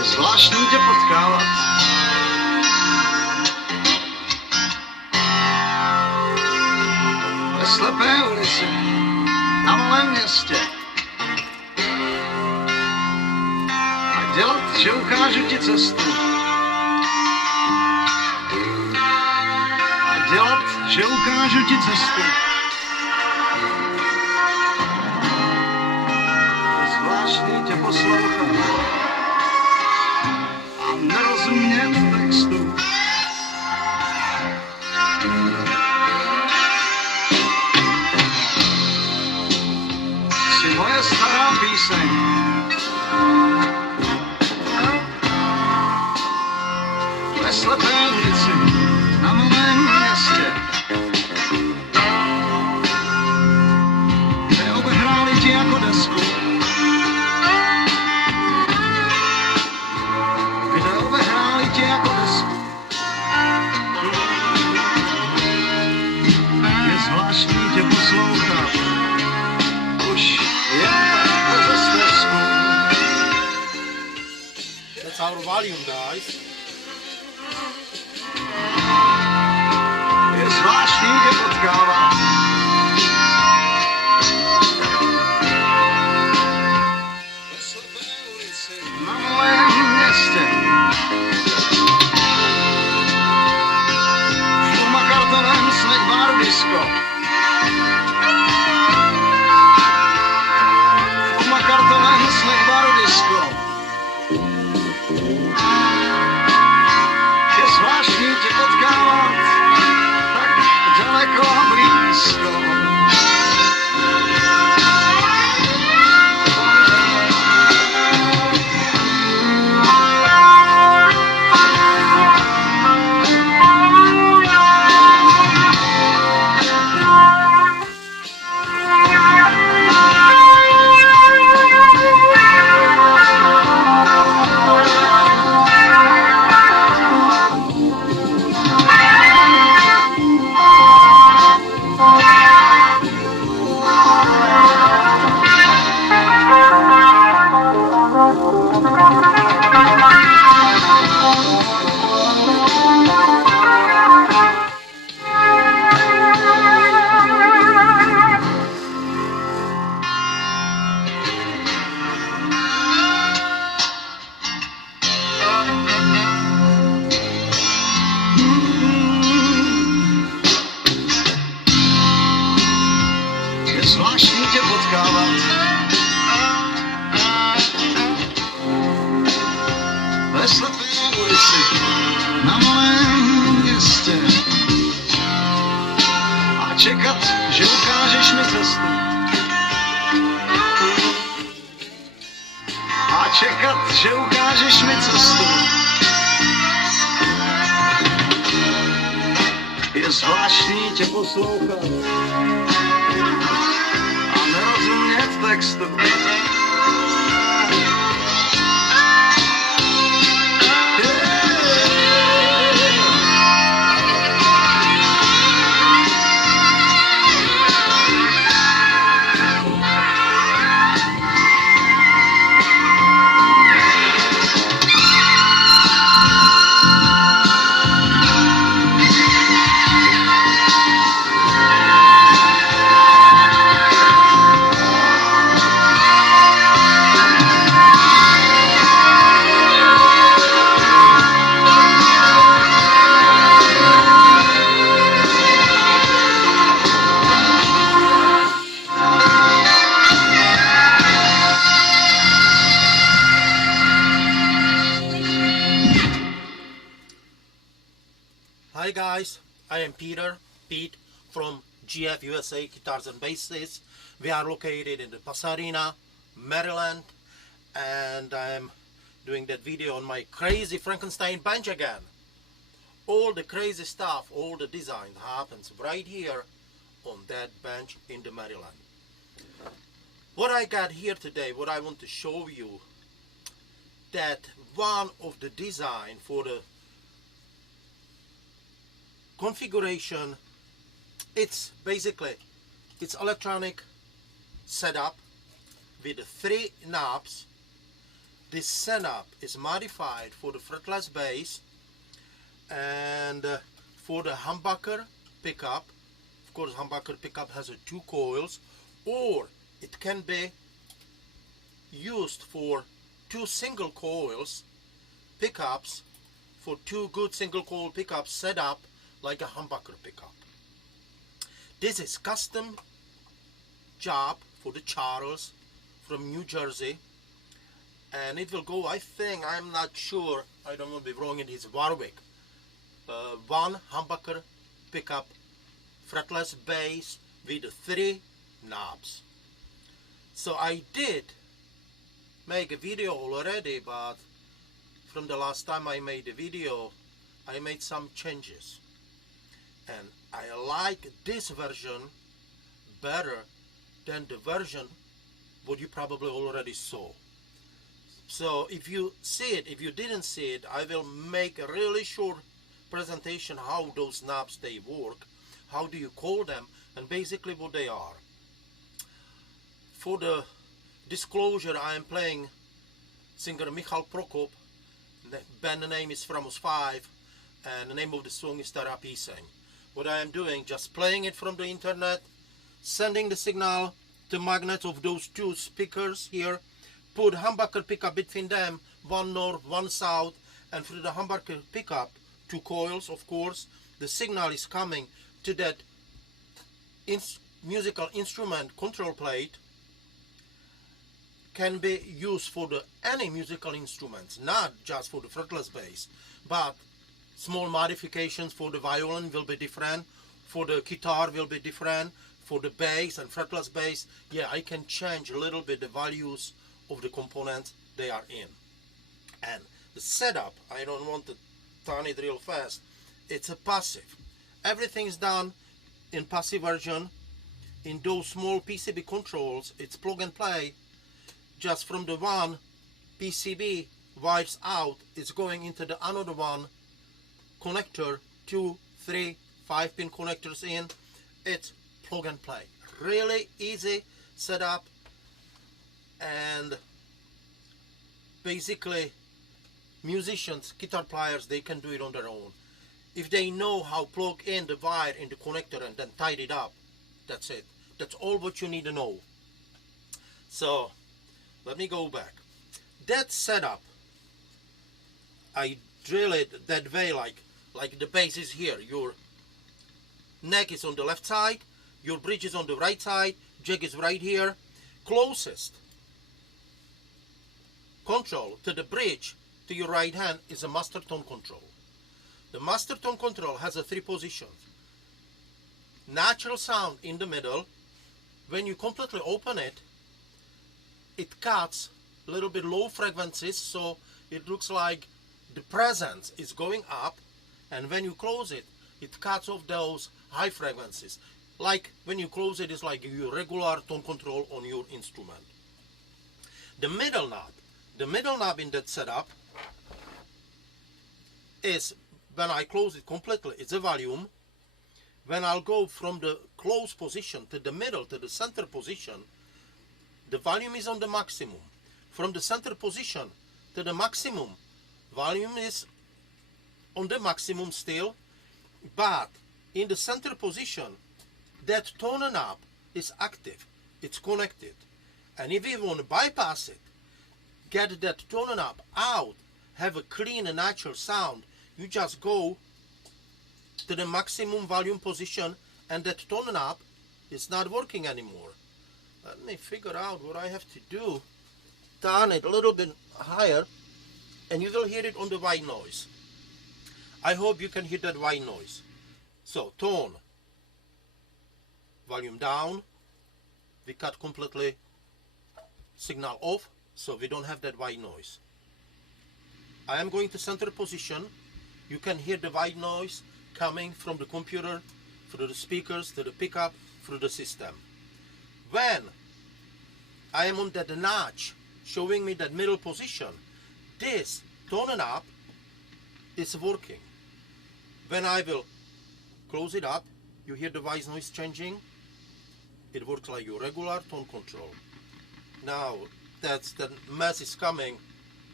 Je zvláštní tě potkávat. Ve slepé ulici, na malém městě. A dělat, že ukážu ti cestu. A dělat, že ukážu ti cestu. Je zvláštní tě poslouchat a nerozumět textu. Jsi moje stará píseň. Ve slepé ulici, na malém městě, kde obehráli ti jako desku. Kde obehráli ti jako desku. Je zvláštní tě poslouchat. Už jen tak bez stresku. That's our volume, guys. Je zvláštní tě potkávat. Ve slepé ulici, na malém městě. V umakartovém snackbaru disco. V umakartovém snackbaru disco. Je zvláštní tě potkávat. Tak daleko a blízko. Je zvláštní tě potkávat. Ve slepé ulici, na malém městě. A čekat, že ukážeš mi cestu. A čekat, že ukážeš mi cestu. Je zvláštní tě poslouchat a nerozumět textu. Hi guys, I am Pete from GF USA Guitars and Basses. We are located in the Pasadena, Maryland, and I am doing that video on my crazy Frankenstein bench again. All the crazy stuff, all the design happens right here on that bench in the Maryland. What I got here today, what I want to show you, that one of the design for the configuration, it's basically it's electronic setup with 3 knobs this setup is modified for the fretless bass and for the humbucker pickup. Of course, humbucker pickup has 2 coils, or it can be used for 2 single coils pickups, for 2 good single coil pickups set up like a humbucker pickup. This is custom job for the Charles from New Jersey, and it will go, I think, I'm not sure, I don't want to be wrong, it is Warwick. 1 humbucker pickup, fretless bass with 3 knobs. So I did make a video already, but from the last time I made a video, I made some changes. And I like this version better than the version what you probably already saw. So if you see it, if you didn't see it, I will make a really short presentation how those knobs they work, how do you call them, and basically what they are. For the disclosure, I am playing singer Michal Prokop. The band name is Framos 5, and the name of the song is Stara pisen. What I am doing, just playing it from the internet, sending the signal to magnets of those 2 speakers here, put humbucker pickup between them, 1 north, 1 south, and through the humbucker pickup, 2 coils, of course, the signal is coming to that musical instrument control plate. Can be used for any musical instruments, not just for the fretless bass, but small modifications for the violin will be different, for the guitar will be different, for the bass and fretless bass, yeah, I can change a little bit the values of the components they are in. And the setup, I don't want to turn it real fast, it's a passive. Everything's done in passive version. In those small PCB controls, it's plug and play. Just from the one PCB wires out, it's going into the another one connector, 2, 3, 5 pin connectors in. It's plug and play. Really easy setup, and basically musicians, guitar players, they can do it on their own. If they know how to plug in the wire in the connector and then tie it up, that's it. That's all what you need to know. So let me go back. That setup, I drill it that way, like the bass is here. Your neck is on the left side, your bridge is on the right side, jack is right here. Closest control to the bridge to your right hand is a master tone control. The master tone control has 3 positions. Natural sound in the middle. When you completely open it, it cuts a little bit low frequencies, so it looks like the presence is going up, and when you close it, it cuts off those high frequencies. Like when you close it, it's like your regular tone control on your instrument. The middle knob in that setup is, when I close it completely, it's a volume. When I'll go from the close position to the middle to the center position, the volume is on the maximum. From the center position to the maximum, volume is on the maximum still, but in the center position, that tone knob is active, it's connected. And if you want to bypass it, get that tone knob out, have a clean and natural sound, you just go to the maximum volume position and that tone knob is not working anymore. Let me figure out what I have to do. Turn it a little bit higher and you will hear it on the white noise. I hope you can hear that white noise. So tone, volume down, we cut completely signal off so we don't have that white noise. I am going to center position. You can hear the white noise coming from the computer, through the speakers, to the pickup, through the system. When I am on that notch showing me that middle position, this tone knob is working. When I will close it up, you hear the white noise changing. It works like your regular tone control. Now that's the mess is coming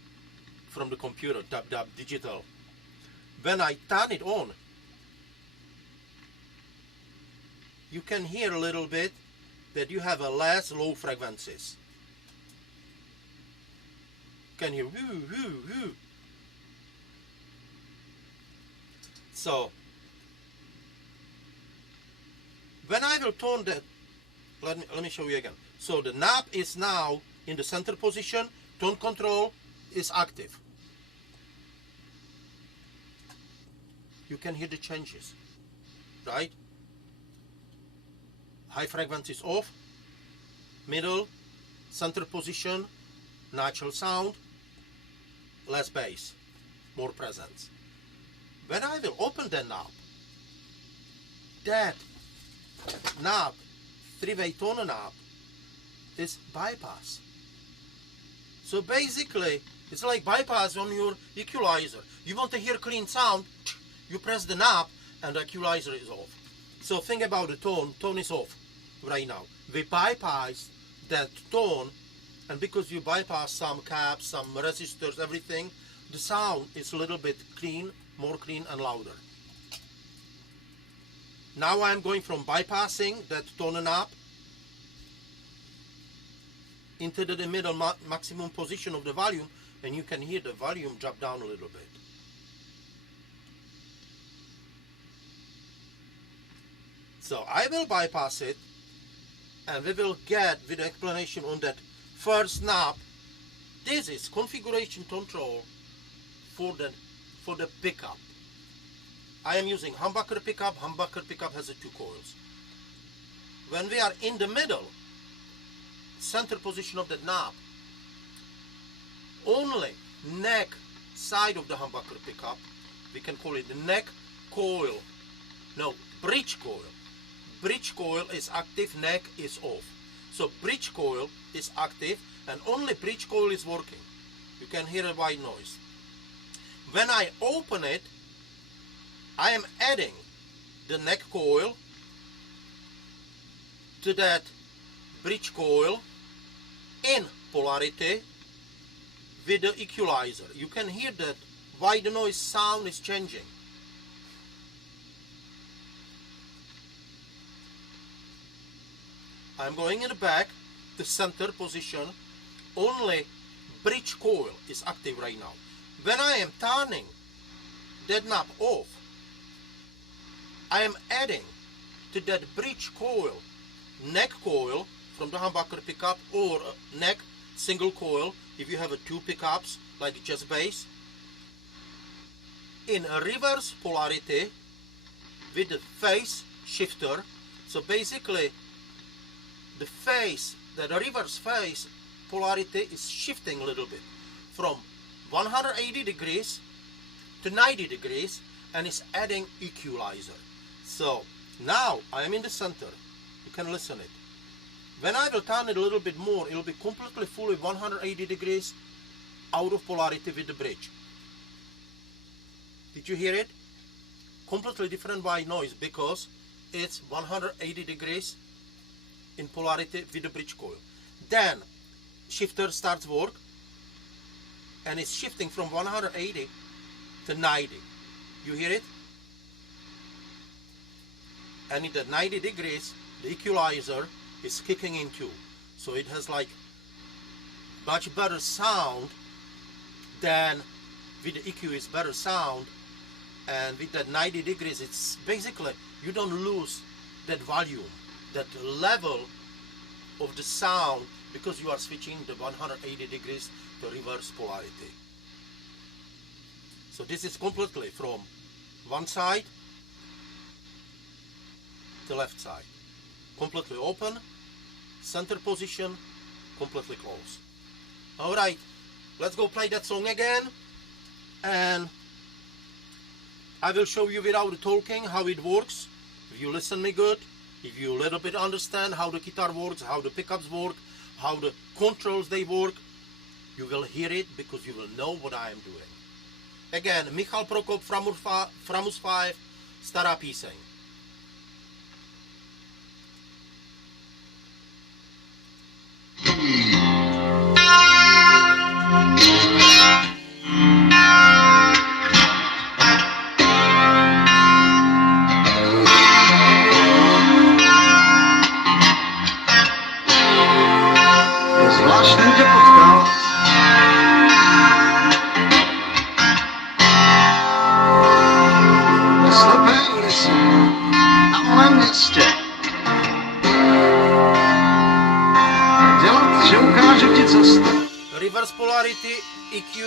from the computer, dub digital. When I turn it on, you can hear a little bit that you have a less low frequencies. You can hear woo, woo, woo. So when I will turn that, let me show you again. So the knob is now in the center position, tone control is active. You can hear the changes, right? High frequency is off, middle, center position, natural sound, less bass, more presence. When I will open the knob, that knob, three-way tone knob, is bypass. So basically, it's like bypass on your equalizer. You want to hear clean sound, you press the knob and the equalizer is off. So think about the tone, tone is off right now. We bypass that tone, and because you bypass some caps, some resistors, everything, the sound is a little bit clean, more clean and louder. Now I'm going from bypassing that tone knob into the middle maximum position of the volume, and you can hear the volume drop down a little bit. So I will bypass it, and we will get with the explanation on that first knob. This is configuration control for the pickup. I am using humbucker pickup. Humbucker pickup has 2 coils. When we are in the middle, center position of the knob, only neck side of the humbucker pickup, we can call it the neck coil, no, bridge coil. Bridge coil is active, neck is off. So bridge coil is active and only bridge coil is working. You can hear a white noise. When I open it, I am adding the neck coil to that bridge coil in polarity with the equalizer. You can hear that white noise sound is changing. I'm going in the back, the center position, only bridge coil is active right now. When I am turning that knob off, I am adding to that bridge coil, neck coil from the humbucker pickup, or neck single coil if you have 2 pickups like just bass, in a reverse polarity with the phase shifter. So basically the phase, the reverse phase polarity is shifting a little bit from 180 degrees to 90 degrees, and it's adding equalizer. So now I am in the center. You can listen it. When I will turn it a little bit more, it will be completely fully 180 degrees out of polarity with the bridge. Did you hear it? Completely different white noise because it's 180 degrees in polarity with the bridge coil. Then shifter starts work and it's shifting from 180 to 90. You hear it? And in the 90 degrees, the equalizer is kicking in too. So it has like much better sound than with the EQ is better sound, and with that 90 degrees it's basically you don't lose that volume, that level of the sound, because you are switching the 180 degrees to reverse polarity. So this is completely from one side to left side, completely open, center position, completely closed. Alright, let's go play that song again, and I will show you without talking how it works. If you listen me good, if you a little bit understand how the guitar works, how the pickups work, how the controls they work, you will hear it because you will know what I am doing. Again, Michal Prokop, Framus 5, Stara pisen.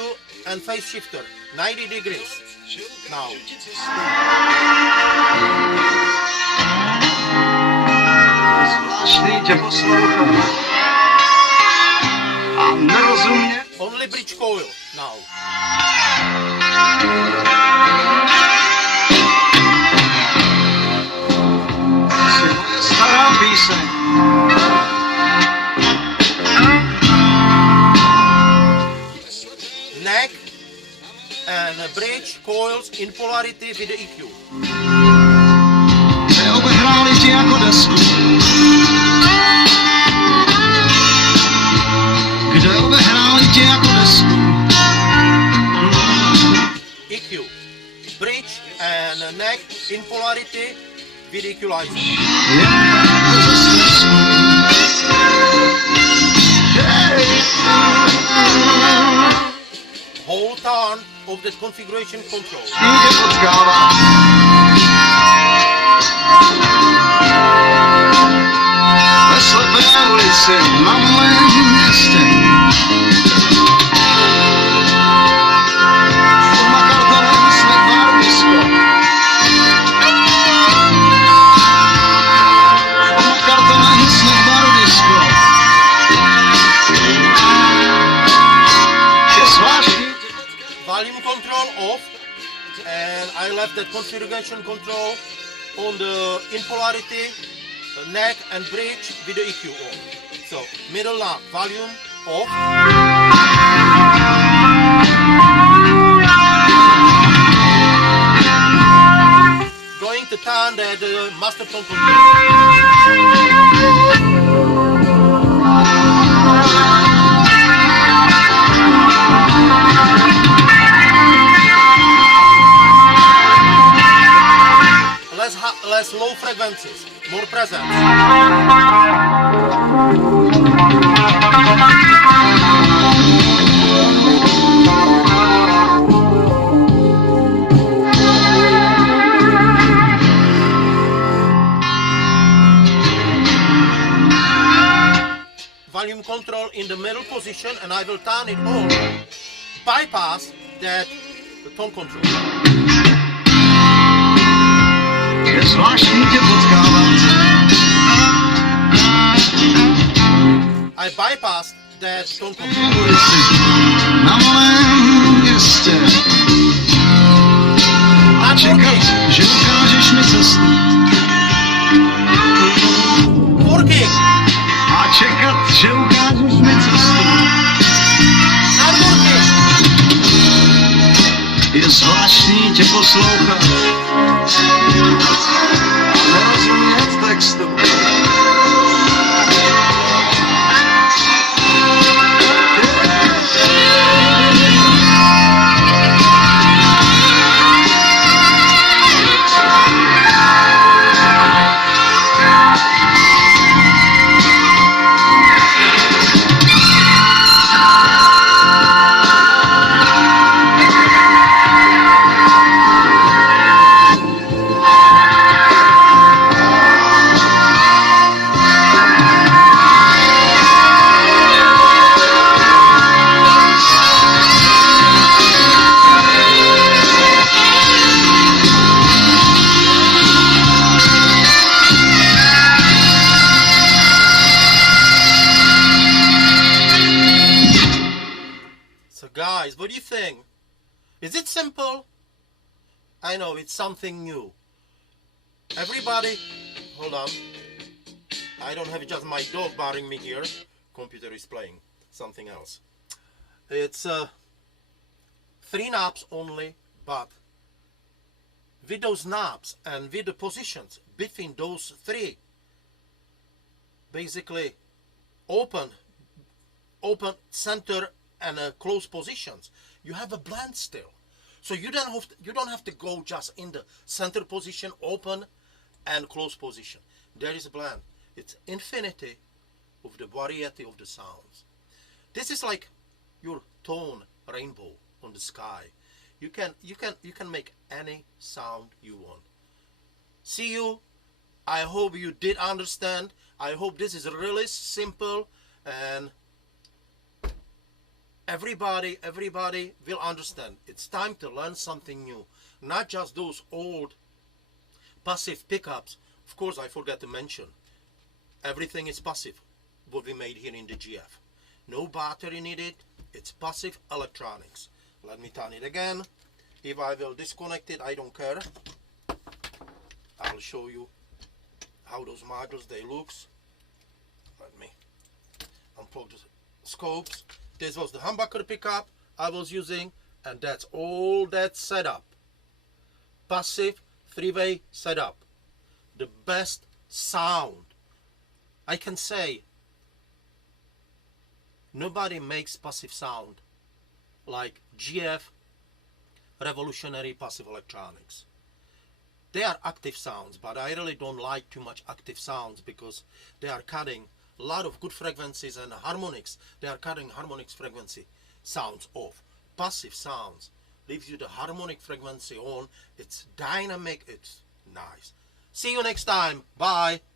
and phase shifter 90 degrees. Now. Zvláštní tě poslouchat a nerozumět. Only bridge coil now. Si moje stará píseň. Neck and bridge coils in polarity with the EQ. Kde obehráli ti jako desku. Kde obehráli ti jako desku. EQ. Bridge and neck in polarity with equalizer. Whole turn of the configuration control. Jde potkávat. Ve slepé ulici na malém městě. Na kartonem jsme barvisko. Na kartonem jsme barvisko. Je zvláštní. Volume control off, and I left the configuration control on the in polarity, neck and bridge with the EQ on. So middle knob, volume off. Going to turn the master tone control. Less low frequencies, more presence. Volume control in the middle position, and I will turn it on, bypass that tone control. Je zvláštní tě potkávat. I bypassed that tone control. Ulici na malém městě. A čekat, že ukážeš mi cestu. Working. A čekat, že ukážeš mi cestu. Not working. Je zvláštní tě poslouchat. A nerozumět textu. Guys, what do you think? Is it simple? I know it's something new. Everybody, hold on. I don't have just my dog barring me here. Computer is playing something else. It's 3 knobs only, but with those knobs and with the positions between those 3, basically open, center, and close positions, you have a blend still. So you don't have to go just in the center position, open and close position. There is a blend. It's infinity of the variety of the sounds. This is like your tone rainbow on the sky. You can make any sound you want. See you. I hope you did understand. I hope this is really simple, and Everybody will understand. It's time to learn something new. Not just those old passive pickups. Of course, I forgot to mention, everything is passive, what we made here in the GF. No battery needed, it's passive electronics. Let me turn it again. If I will disconnect it, I don't care. I'll show you how those modules they looks. Let me unplug the scopes. This was the humbucker pickup I was using, and that's all that setup. Passive three-way setup. The best sound. I can say nobody makes passive sound like GF revolutionary passive electronics. They are active sounds, but I really don't like too much active sounds because they are cutting a lot of good frequencies and harmonics. They are cutting harmonics frequency sounds off. Passive sounds leaves you the harmonic frequency on. It's dynamic, it's nice. See you next time. Bye.